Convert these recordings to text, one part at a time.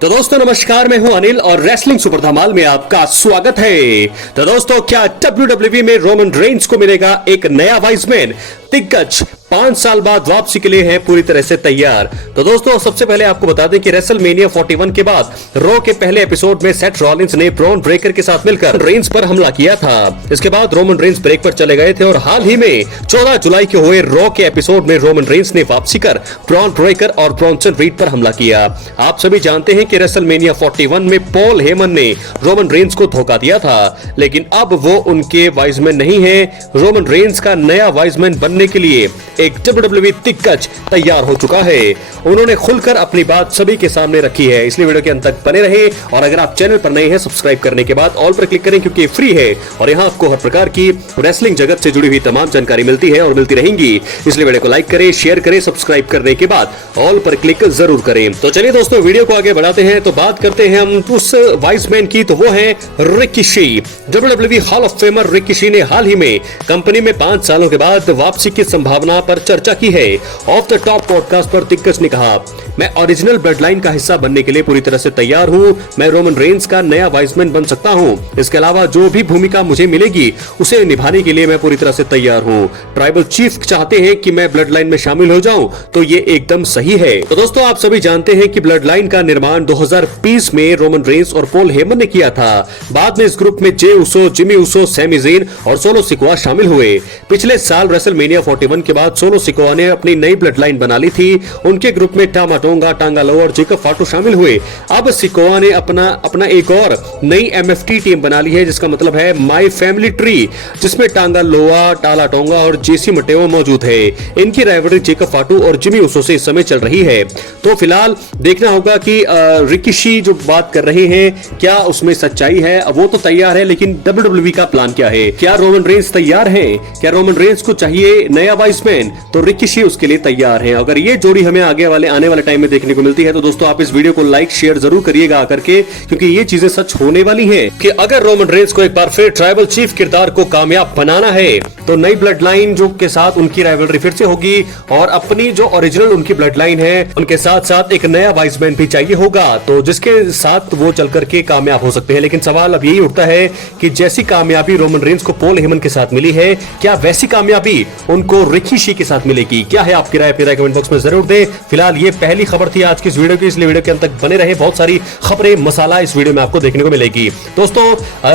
तो दोस्तों नमस्कार, मैं हूं अनिल और रेसलिंग सुपर धमाल में आपका स्वागत है। तो दोस्तों, क्या WWE में रोमन रेंस को मिलेगा एक नया वाइसमैन? दिग्गज 5 साल बाद वापसी के लिए है पूरी तरह से तैयार। तो दोस्तों, सबसे पहले आपको बता दें कि रेसलमेनिया 41 के बाद रॉ के पहले एपिसोड में सेथ रॉलिंस ने ब्रॉन ब्रेकर के साथ मिलकर रेंस पर हमला किया था। इसके बाद रोमन रेंस ब्रेक पर चले गए थे और हाल ही में 14 जुलाई के हुए रॉ के एपिसोड में रोमन रेंस ने वापसी कर ब्रॉन ब्रेकर और ब्रॉन्सन रीड पर हमला किया। आप सभी जानते हैं कि रेसलमेनिया 41 में पॉल हेमन ने रोमन रेंस को धोखा दिया था, लेकिन अब वो उनके वाइसमैन नहीं है। रोमन रेंस का नया वाइसमैन बनने के लिए एक WWE दिग्गज तैयार हो चुका है। उन्होंने खुलकर अपनी बात सभी के सामने रखी है, इसलिए वीडियो के अंत तक बने रहे। और अगर आप चैनल पर नए हैं, सब्सक्राइब करने के बाद ऑल पर क्लिक करें, क्योंकि फ्री है और यहाँ आपको हर प्रकार की रेसलिंग जगत से जुड़ी हुई तमाम जानकारी मिलती है और मिलती रहेंगी। इसलिए वीडियो को लाइक करें, शेयर करें, सब्सक्राइब करने के बाद ऑल पर क्लिक जरूर करें। तो चलिए दोस्तों, वीडियो को आगे बढ़ाते हैं। तो बात करते हैं हम उस वाइसमैन की, तो वो है Rikishi. WWE hall of femur Rikishi ने हाल ही में कंपनी में 5 सालों के बाद वापसी की संभावना पर चर्चा की है। ऑफ द टॉप पॉडकास्ट पर दिग्गज ने कहा, मैं ओरिजिनल ब्लड लाइन का हिस्सा बनने के लिए पूरी तरह से तैयार हूं। मैं रोमन रेंस का नया वाइसमैन बन सकता हूं। इसके अलावा जो भी भूमिका मुझे मिलेगी उसे निभाने के लिए मैं पूरी तरह से तैयार हूं। ट्राइबल चीफ चाहते हैं कि मैं ब्लड लाइन में शामिल हो जाऊं, तो ये एकदम सही है। तो दोस्तों, आप सभी जानते हैं कि ब्लड लाइन का निर्माण 2020 में रोमन रेंस और पॉल हेमन ने किया था। बाद में इस ग्रुप में जे उसो, जिमी उसो, सैमी ज़ेन और सोलो सिकोआ शामिल हुए। पिछले साल रेसलमेनिया 41 के बाद सोलो सिकोआ ने अपनी नई ब्लड लाइन बना ली थी। उनके ग्रुप में टामा टोंगा, टांगा लोआ और जेकब फाटो शामिल हुए। अब सिकोआ ने अपना एक और नई MFT टीम बना ली है, जिसका मतलब है माय फैमिली ट्री, जिसमें टांगा लोआ, टाला टोंगा और जेसी मटेओ मौजूद है। इनकी राइवलरी जेकब फाटो और जिमी उसो से इस समय चल रही है। तो फिलहाल देखना होगा कि रिकीशी जो बात कर रहे हैं, क्या उसमें सच्चाई है? वो तो तैयार है, लेकिन WWE का प्लान क्या है? क्या रोमन रेंस तैयार है? क्या रोमन रेंस को चाहिए नया वाइसमैन? तो रिकीशी उसके लिए तैयार है। अगर ये जोड़ी हमें आने वाले टाइम में देखने को मिलती है, तो दोस्तों आप इस वीडियो को लाइक शेयर जरूर करिएगा आकर के, क्योंकि ये चीजें सच होने वाली हैं कि अगर रोमन रेंस को एक बार फिर ट्राइबल चीफ किरदार को कामयाब बनाना है, तो नई ब्लड लाइन जो के साथ उनकी राइवलरी फिर से होगी और अपनी जो ओरिजिनल उनकी ब्लड लाइन है उनके साथ साथ एक नया वाइसमैन भी चाहिए होगा, तो जिसके साथ वो चल करके कामयाब हो सकते हैं। लेकिन सवाल अब यही उठता है कि जैसी कामयाबी रोमन रेंस को पॉल हेमन के साथ मिली है, क्या वैसी कामयाबी उनको रिकीशी के साथ मिलेगी? क्या है आपकी राय? कमेंट बॉक्स में जरूर दें। फिलहाल ये पहली खबर थी आज की इस वीडियो की, इसलिए वीडियो के अंत तक बने रहे। बहुत सारी खबरें, मसाला इस वीडियो में आपको देखने को मिलेगी। दोस्तों,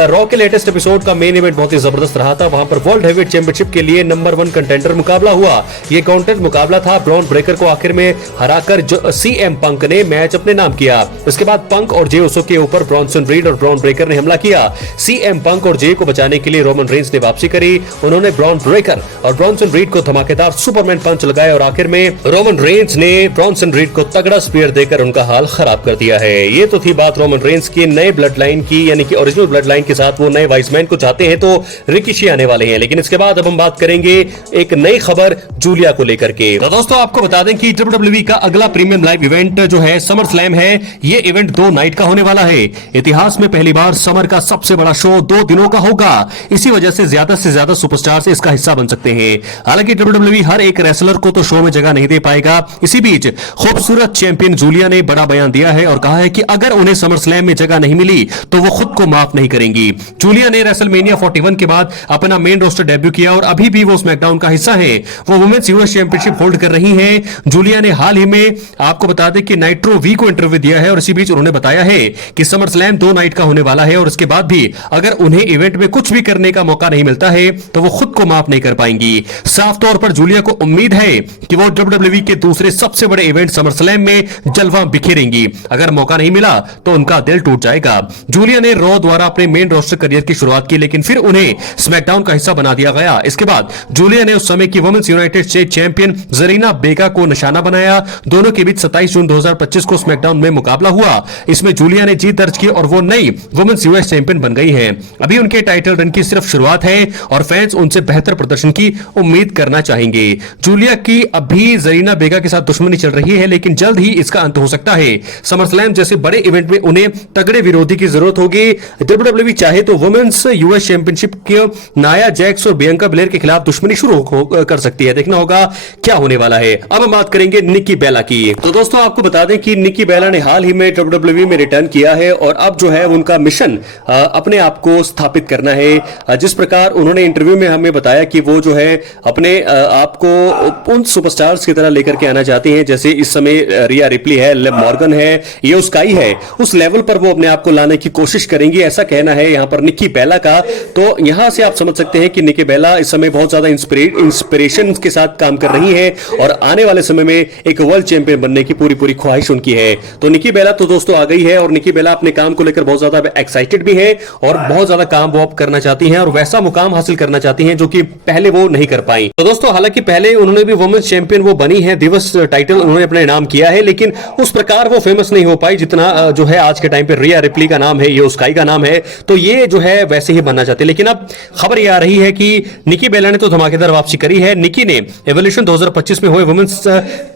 रॉ के लेटेस्ट एपिसोड का मेन इवेंट बहुत ही जबरदस्त रहा था। वहां पर वर्ल्ड हेवीवेट चैंपियनशिप के लिए नंबर 1 कंटेंडर मुकाबला हुआ। ये काउंटेस्ट मुकाबला था। ब्रॉन ब्रेकर को आखिर में हराकर CM पंक ने मैच अपने नाम किया। उसके बाद पंक और जे उसो के ऊपर ब्रॉन्सन रीड और ब्रॉन ब्रेकर ने हमला किया। CM पंक और जे को बचाने के लिए रोमन रेंस ने वापसी करी। उन्होंने ब्रॉन ब्रेकर और ब्रॉन्सन रीड को धमाकेदार सुपरमैन पंच लगाए और आखिर में रोमन रेंस ने ब्रॉन्सन रीड को तगड़ा स्पीयर देकर उनका हाल खराब कर दिया है। ये तो थी बात रोमन रेंस की नए ब्लड लाइन की, यानी कि ओरिजिनल ब्लड लाइन के साथ वो नए वाइसमैन को चाहते हैं, तो रिकीशी आने वाले हैं। लेकिन इसके बाद अब हम बात करेंगे एक नई खबर जूलिया को लेकर के। तो दोस्तों, आपको बता दें कि WWE का अगला प्रीमियम लाइव इवेंट जो है समर स्लैम है। ये इवेंट 2 नाइट का होने वाला है। इतिहास में पहली बार समर का सबसे बड़ा शो 2 दिनों का होगा। इसी वजह से ज्यादा सुपरस्टार इसका हिस्सा बन सकते हैं। हालांकि WWE हर एक रेसलर को तो शो में जगह नहीं दे पाएगा। इसी बीच खूबसूरत चैंपियन जूलिया ने बड़ा बयान दिया है और कहा है कि अगर उन्हें समर स्लैम में जगह नहीं मिली तो वो खुद को माफ नहीं करेंगी। जूलिया ने रेसलमेनिया 41 के बाद अपना मेन रोस्टर डेब्यू किया और अभी भी वो स्मैकडाउन का हिस्सा है। वो वुमेन्स यूएस चैंपियनशिप होल्ड कर रही हैं। जूलिया ने हाल ही में, आपको बता दें कि नाइट्रो वी को इंटरव्यू दिया है और इसी बीच उन्होंने बताया है कि समर स्लैम 2 नाइट का होने वाला है और उसके बाद भी अगर उन्हें इवेंट में कुछ भी करने का मौका नहीं मिलता है तो वो खुद को माफ नहीं कर पाएंगी। साफ तौर पर जूलिया को उम्मीद है कि वो WWE के दूसरे सबसे बड़े इवेंट समर स्लैम में जलवा बिखेरेंगी। अगर मौका नहीं मिला तो उनका दिल टूट जाएगा। जूलिया ने रॉ द्वारा अपने मेन रोस्टर करियर की शुरुआत की, लेकिन फिर उन्हें स्मैकडाउन का हिस्सा बना दिया गया। इसके बाद जूलिया ने उस समय की वुमेन्स यूनाइटेड स्टेट चैंपियन जरीना बेगा को निशाना बनाया। दोनों के बीच 27 जून 2025 को स्मैकडाउन में मुकाबला हुआ। इसमें जूलिया ने जीत दर्ज की और वो नई वुमेन्स यूएस चैंपियन बन गई हैं। अभी उनके टाइटल रन की सिर्फ शुरुआत है और फैंस उनसे बेहतर प्रदर्शन की उम्मीद करना चाहेंगे। जूलिया की अभी जरीना बेगा के साथ दुश्मनी चल रही है, लेकिन लेकिन जल्द ही इसका अंत हो सकता है। समरस्लैम जैसे बड़े इवेंट में उन्हें तगड़े विरोधी की जरूरत होगी। डब्ल्यूडब्ल्यूई चाहे तो वुमेन्स यूएस चैंपियनशिप के नाया जैक्स और बियांका ब्लेयर के खिलाफ दुश्मनी शुरू कर सकती है। देखना होगा क्या होने वाला है। अब हम बात करेंगे निक्की बेला की। तो दोस्तों आपको बता दें कि निक्की बेला ने हाल ही में डब्ल्यूडब्ल्यूई में रिटर्न किया है और अब जो है उनका मिशन अपने आप को स्थापित करना है। जिस प्रकार उन्होंने इंटरव्यू में हमें बताया कि वो जो है अपने आप को उन सुपरस्टार्स की तरह लेकर के आना चाहती हैं, जैसे इस समय रिया रिप्ली है, लिव मॉर्गन है, ये स्काई है, उस लेवल पर वो अपने आप को लाने की कोशिश करेंगी, ऐसा कहना है यहां पर निक्की बेला का। तो यहां से आप समझ सकते हैं कि निक्की बेला इस समय बहुत ज्यादा इंस्पिरेशन के साथ काम कर रही है और आने वाले समय में एक वर्ल्ड चैंपियन बनने की पूरी ख्वाहिश उनकी है। तो निक्की बेला तो दोस्तों आ गई है और निक्की बेला अपने काम को लेकर बहुत ज्यादा एक्साइटेड भी है और बहुत ज्यादा काम वो करना चाहती हैं और वैसा मुकाम हासिल करना चाहती हैं जो कि पहले वो नहीं कर पाई। तो दोस्तों हालांकि पहले उन्होंने भी वुमेन्स चैंपियन वो बनी है, दिवस टाइटल उन्होंने अपने नाम किया है, लेकिन उस प्रकार वो फेमस नहीं हो पाई जितना जो है आज के टाइम पे रिया रिप्ली का नाम है, ये स्काई का नाम है, तो ये जो है वैसे ही बनना चाहते हैं। लेकिन अब खबर ये आ रही है कि निक्की बेला ने तो धमाकेदार वापसी करी है। निक्की ने एवोल्यूशन 2025 में हुए वुमेन्स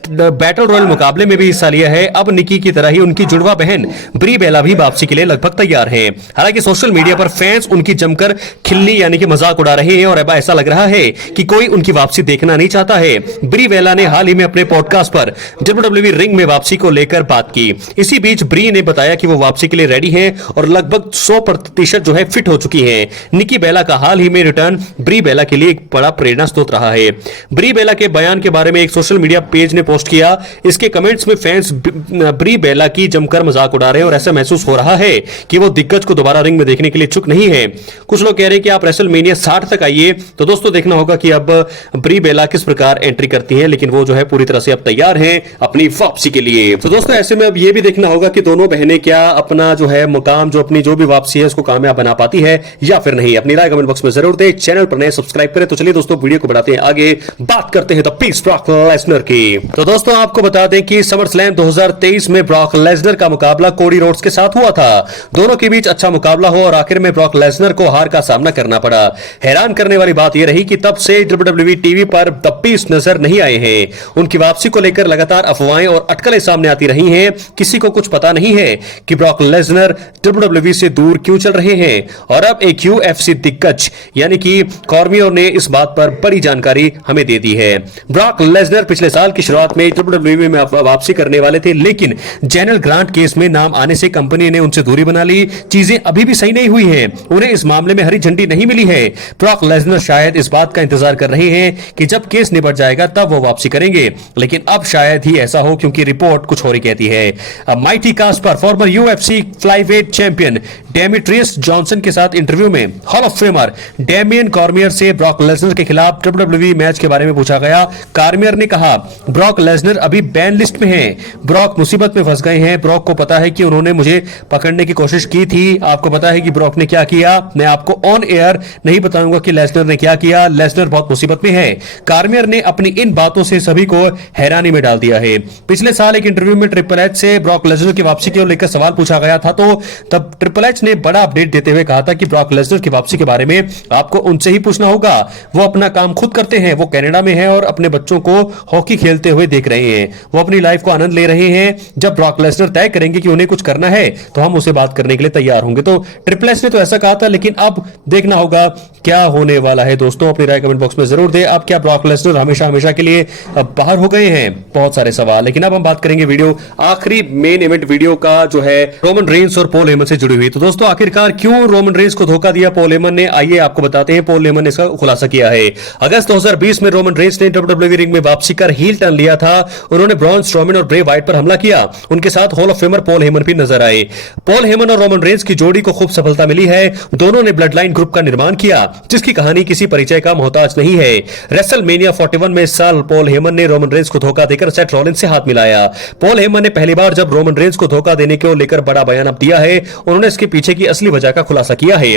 बैटल रॉयल मुकाबले में भी हिस्सा लिया है। अब निक्की की तरह ही उनकी जुड़वा बहन ब्री बेला भी वापसी के लिए लगभग तैयार है। हालांकि सोशल मीडिया पर फैंस उनकी जमकर खिल्ली यानी कि मजाक उड़ा रहे हैं और अब ऐसा लग रहा है कि कोई उनकी वापसी देखना नहीं चाहता है। ब्री बेला ने हाल ही में अपने पॉडकास्ट पर डब्ल्यूडब्ल्यूई रिंग में वापसी को लेकर बात की। इसी बीच ब्री ने बताया कि वो वापसी के लिए रेडी है और लगभग 100% जो है फिट हो चुकी है। निक्की बेला का हाल ही में रिटर्न ब्री बेला के लिए एक बड़ा प्रेरणा स्रोत रहा है। ब्री बेला के बयान के बारे में एक सोशल मीडिया पेज ने पोस्ट किया। इसके कमेंट्स में फैंस ब्री बेला की जमकर मजाक उड़ा रहे हैं और ऐसा महसूस हो रहा है कि वो दिग्गज को दोबारा रिंग में देखने के लिए चुक नहीं है। कुछ लोग कह रहे हैं कि आप रेसलमेनिया 60 तक आइए। तो दोस्तों देखना होगा कि अब ब्री बेला किस प्रकार एंट्री करती हैं, लेकिन वो जो है पूरी तरह से अब तैयार हैं अपनी वापसी के लिए। तो दोस्तों ऐसे में अब ये भी देखना होगा कि दोनों बहनें क्या अपना जो है मुकाम, जो अपनी जो भी वापसी है उसको कामयाब बना पाती है या फिर नहीं। अपनी राय कमेंट बॉक्स में जरूर दें। चैनल पर नए सब्सक्राइब करें। तो चलिए दोस्तों वीडियो को बढ़ाते हैं आगे, बात करते हैं द पीस ब्रॉक लेसनर की। तो दोस्तों आपको बता दें कि समरस्लैम 2023 में ब्रॉक लेसनर का मुकाबला कोडी रोड्स के साथ हुआ था। दोनों के बीच अच्छा मुकाबला हो और आखिर में ब्रॉक लेसनर को हार का सामना करना पड़ा। हैरान करने वाली बात यह रही कि तब से डब्ल्यूडब्ल्यूई टीवी पर द पीस नजर नहीं आए हैं। उनकी वापसी को लेकर लगातार अफवाहें और अटकलें सामने आती रही हैं। किसी को कुछ पता नहीं है कि ब्रॉक लेसनर डब्ल्यूडब्ल्यूई से दूर क्यों चल रहे हैं। और अब एक यूएफसी दिग्गज यानी कि कॉर्मियर ने इस बात पर बड़ी जानकारी हमें दे दी है। ब्रॉक लेसनर पिछले साल की शुरुआत में डब्ल्यूडब्ल्यूई में वापसी करने वाले थे, लेकिन जेनरल ग्रांट केस में नाम आने से कंपनी ने उनसे दूरी बना ली। चीजें अभी भी सही नहीं हुई हैं, उन्हें इस मामले में हरी झंडी नहीं मिली है। ब्रॉक लेसनर शायद इस बात का इंतजार कर रहे हैं कि जब केस निपट जाएगा तब वो वापसी करेंगे, लेकिन अब शायद ही ऐसा हो क्योंकि रिपोर्ट कुछ और ही कहती है। माइटी कास्ट पर former UFC flyweight champion Demetrious Johnson के साथ इंटरव्यू में hall of famer Damian Cormier से ब्रॉक लेसनर के खिलाफ डब्ल्यूडब्ल्यूई मैच के बारे में पूछा गया। कॉर्मियर ने कहा, ब्रॉक लेसनर अभी बैन लिस्ट में हैं। ब्रॉक मुसीबत में फंस गए हैं। ब्रॉक को पता है कि उन्होंने मुझे पकड़ने की कोशिश की थी। आपको पता है कि ब्रॉक ने क्या किया। मैं आपको ऑन एयर नहीं बताऊंगा कि लेसनर ने क्या किया। लेसनर बहुत मुसीबत में है। कॉर्मियर ने अपनी इन बातों से सभी को हैरानी में डाल दिया है। पिछले साल एक इंटरव्यू में ट्रिपल एच से ब्रॉक लेसनर की वापसी को लेकर सवाल पूछा गया था, तो तब ट्रिपल एच ने बड़ा अपडेट देते हुए कहा था कि ब्रॉक लेसनर की वापसी के बारे में आपको उनसे ही पूछना होगा। वो अपना काम खुद करते हैं। वो कनाडा में है और अपने बच्चों को हॉकी खेलते हुए देख रहे हैं। वो अपनी लाइफ को आनंद ले रहे हैं। जब ब्रॉक लेसनर तय करेंगे कि उन्हें कुछ करना है तो हम उसे बात करने के लिए तैयार होंगे। तो ट्रिपल एच ने तो ऐसा कहा था, लेकिन अब देखना होगा क्या होने वाला है। दोस्तों अपनी राय कमेंट बॉक्स में जरूर दें। अब क्या ब्रॉक लेसनर हमेशा के लिए अब बाहर हो गए हैं? बहुत सारे सवाल। लेकिन अब हम बात करेंगे वीडियो आखिरी मेन इवेंट वीडियो का, जो है रोमन रेंस और पॉल हेमन से जुड़ी हुई। तो दोस्तों आखिरकार क्यों रोमन रेंस को धोखा दिया पॉल हेमन ने, आइए आपको बताते हैं। पॉल हेमन ने इसका खुलासा किया है। अगस्त 2020 में रोमन रेंस ने डब्ल्यूडब्ल्यूई रिंग में वापसी कर हील टर्न लिया था। उन्होंने ब्रॉन स्ट्रोमैन और ब्रे वाइट पर हमला किया। उनके साथ hall of femur Paul Heyman भी नजर आए। पॉल हेमन और रोमन रेंस की जोड़ी को खूब सफलता मिली है। दोनों ने ब्लड लाइन ग्रुप का निर्माण किया, जिसकी कहानी किसी परिचय का मोहताज नहीं है। रेसलमेनिया 41 में इस साल पॉल हेमन ने रोमन रेंस को धोखा देकर सेथ रॉलिंस से हाथ मिलाया। पॉल हेमन ने पहली बार जब रोमन रेंस को धोखा देने को लेकर बड़ा बयान अब दिया है। उन्होंने इसके पीछे की असली वजह का खुलासा किया है।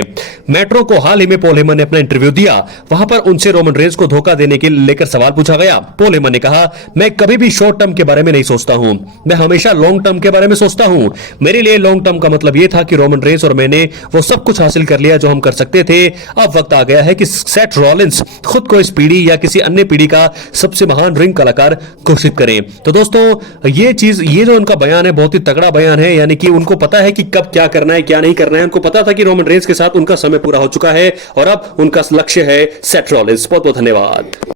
मेट्रो को हाल ही में पॉल हेमन ने अपना इंटरव्यू दिया, वहां पर उनसे रोमन रेंस को धोखा देने के लेकर सवाल पूछा गया। पॉल हेमन ने कहा, मैं कभी भी शॉर्ट टर्म के बारे में नहीं सोचता हूं, मैं हमेशा लॉन्ग टर्म के बारे में सोचता हूं। मेरे लिए लॉन्ग टर्म का मतलब यह था कि रोमन रेंस और मैंने वो सब कुछ हासिल कर लिया जो हम कर सकते थे। अब वक्त आ गया है कि सेथ रॉलिंस खुद को इस पीढ़ी या किसी अन्य पीढ़ी का सबसे महान रिंग कलाकार घोषित करें। तो दोस्तों ये जो उनका बयान है बहुत ही तगड़ा बयान है, यानी कि उनको पता है कि कब क्या करना है क्या नहीं करना है। उनको पता था कि रोमन रेंस के साथ उनका समय पूरा हो चुका है और अब उनका लक्ष्य है सेथ रॉलिंस। बहुत बहुत धन्यवाद।